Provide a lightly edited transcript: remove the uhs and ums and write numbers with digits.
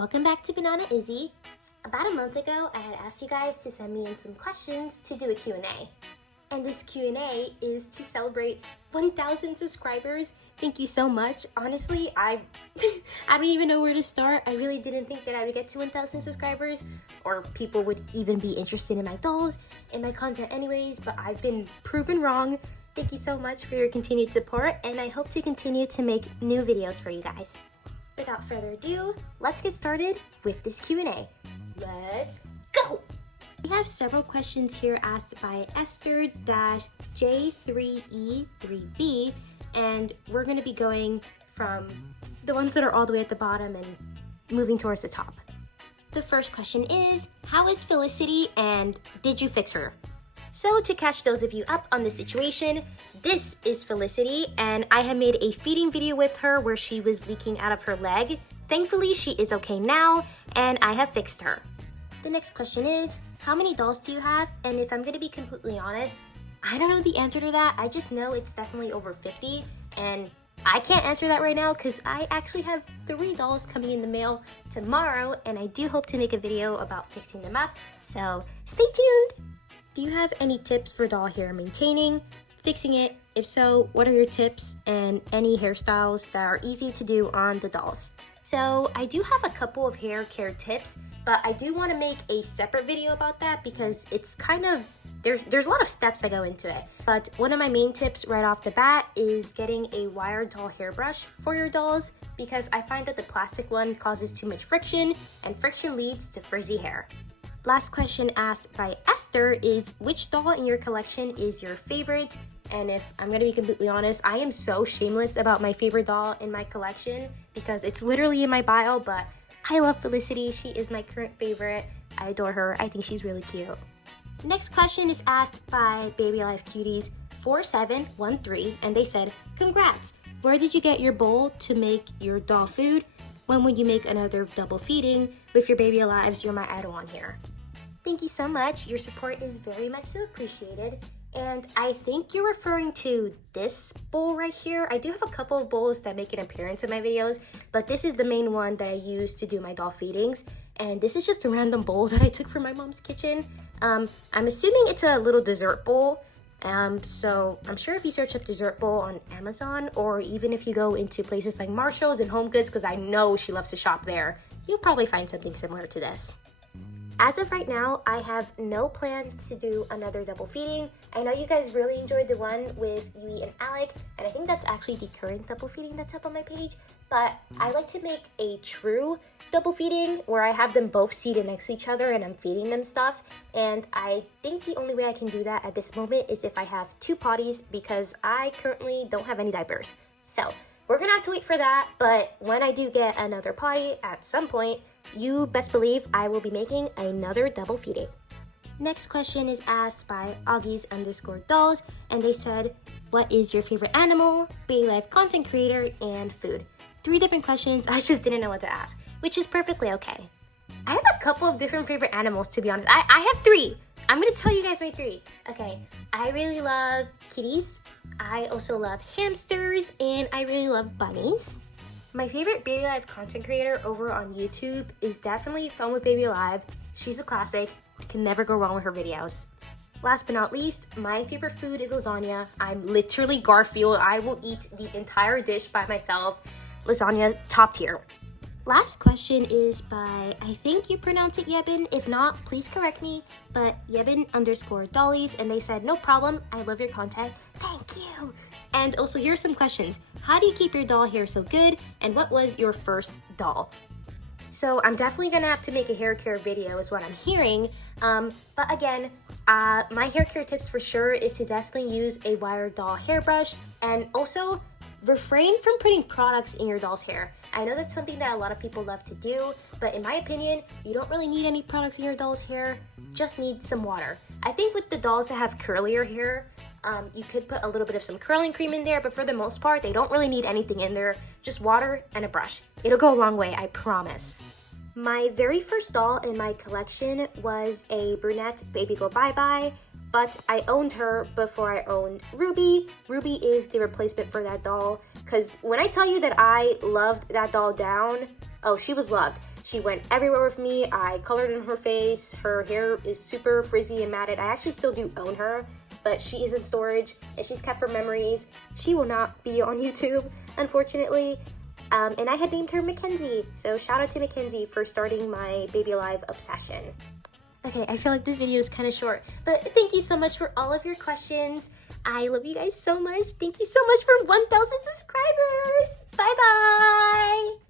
Welcome back to Banana Izzy. About a month ago, I had asked you guys to send me in some questions to do a Q&A. And this Q&A is to celebrate 1,000 subscribers. Thank you so much. Honestly, I don't even know where to start. I really didn't think that I would get to 1,000 subscribers or people would even be interested in my dolls and my content anyways, but I've been proven wrong. Thank you so much for your continued support, and I hope to continue to make new videos for you guys. Without further ado, let's get started with this Q&A. Let's go! We have several questions here asked by Esther-J3E3B, and we're going to be going from the ones that are all the way at the bottom and moving towards the top. The first question is, how is Felicity and did you fix her? So to catch those of you up on the situation, this is Felicity, and I had made a feeding video with her where she was leaking out of her leg. Thankfully, she is okay now, and I have fixed her. The next question is, how many dolls do you have? And if I'm gonna be completely honest, I don't know the answer to that. I just know it's definitely over 50, and I can't answer that right now because I actually have 3 dolls coming in the mail tomorrow, and I do hope to make a video about fixing them up, so stay tuned! Do you have any tips for doll hair maintaining, fixing it? If so, what are your tips and any hairstyles that are easy to do on the dolls? So I do have a couple of hair care tips, but I do want to make a separate video about that because it's kind of, there's a lot of steps that go into it. But one of my main tips right off the bat is getting a wire doll hairbrush for your dolls because I find that the plastic one causes too much friction, and friction leads to frizzy hair. Last question asked by Esther is, which doll in your collection is your favorite? And if I'm gonna be completely honest, I am so shameless about my favorite doll in my collection because it's literally in my bio, but I love Felicity. She is my current favorite. I adore her. I think she's really cute. Next question is asked by Baby Life Cuties 4713, and they said, congrats! Where did you get your bowl to make your doll food? When will you make another double feeding? With your baby alives, you're my idol on here. Thank you so much. Your support is very much so appreciated. And I think you're referring to this bowl right here. I do have a couple of bowls that make an appearance in my videos, but this is the main one that I use to do my doll feedings. And this is just a random bowl that I took from my mom's kitchen. I'm assuming it's a little dessert bowl. So I'm sure if you search up dessert bowl on Amazon, or even if you go into places like Marshall's and Home Goods, because I know she loves to shop there, you'll probably find something similar to this. As of right now, I have no plans to do another double feeding. I know you guys really enjoyed the one with Yui and Alec, and I think that's actually the current double feeding that's up on my page, but I like to make a true double feeding where I have them both seated next to each other and I'm feeding them stuff, and I think the only way I can do that at this moment is if I have 2 potties because I currently don't have any diapers. So we're gonna have to wait for that, but when I do get another potty at some point, you best believe I will be making another double feeding. Next question is asked by Augies_dolls, and they said, what is your favorite animal, Baby Life content creator, and food? 3 different questions. I just didn't know what to ask, which is perfectly okay. I have a couple of different favorite animals, to be honest. I have 3. I'm gonna tell you guys my 3. Okay, I really love kitties. I also love hamsters, and I really love bunnies. My favorite Baby Alive content creator over on YouTube is definitely Fun with Baby Alive. She's a classic. I can never go wrong with her videos. Last but not least, my favorite food is lasagna. I'm literally Garfield. I will eat the entire dish by myself. Lasagna, top tier. Last question is by, I think you pronounce it Yebin. If not, please correct me. But Yebin_dollies, and they said, no problem. I love your content. Thank you. And also, here's some questions. How do you keep your doll hair so good? And what was your first doll? So I'm definitely gonna have to make a hair care video is what I'm hearing. But again, my hair care tips for sure is to definitely use a wire doll hairbrush, and also refrain from putting products in your doll's hair. I know that's something that a lot of people love to do, but in my opinion, you don't really need any products in your doll's hair, just need some water. I think with the dolls that have curlier hair, you could put a little bit of some curling cream in there, but for the most part, they don't really need anything in there, just water and a brush. It'll go a long way, I promise. My very first doll in my collection was a brunette Baby Go Bye Bye. but I owned her before I owned Ruby. Ruby is the replacement for that doll, because when I tell you that I loved that doll down, oh, she was loved. She went everywhere with me. I colored in her face. Her hair is super frizzy and matted. I actually still do own her, but she is in storage and she's kept for memories. She will not be on YouTube, unfortunately. And I had named her Mackenzie. So shout out to Mackenzie for starting my Baby Alive obsession. Okay, I feel like this video is kind of short, but thank you so much for all of your questions. I love you guys so much. Thank you so much for 1,000 subscribers. Bye-bye.